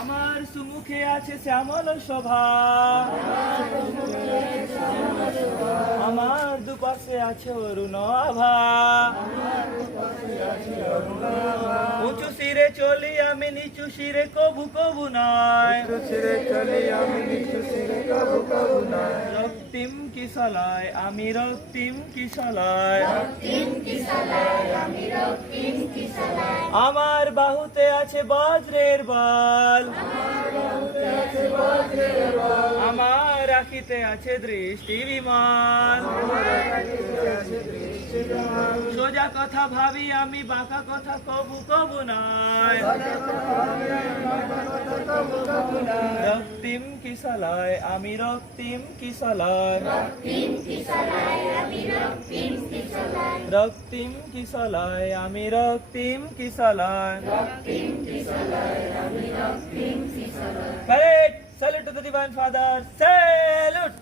আমার সুমুখে আছে শ্যামল শোভা, আমার দুপাশে আছে অরুণ আভা। উঁচু শিরে চলি আমি, নিচু শিরে কবু কবু নয়। রক্তিম কিশলয় আমি, রক্তিম কিশলয়। আমার বাহুতে আছে বজ্রের বল, আমার আখিতে আছে দৃষ্টি বিমান। সোজা কথা ভাবি আমি, বাঁকা কথা কবু কবু নয়। রক্তিম কিশলয় আমি, রক্তিম কিশলয়। রক্তিম কিশলয় আমি, রক্তিম কিশলয়। Correct. Salute to the Divine Father. Salute.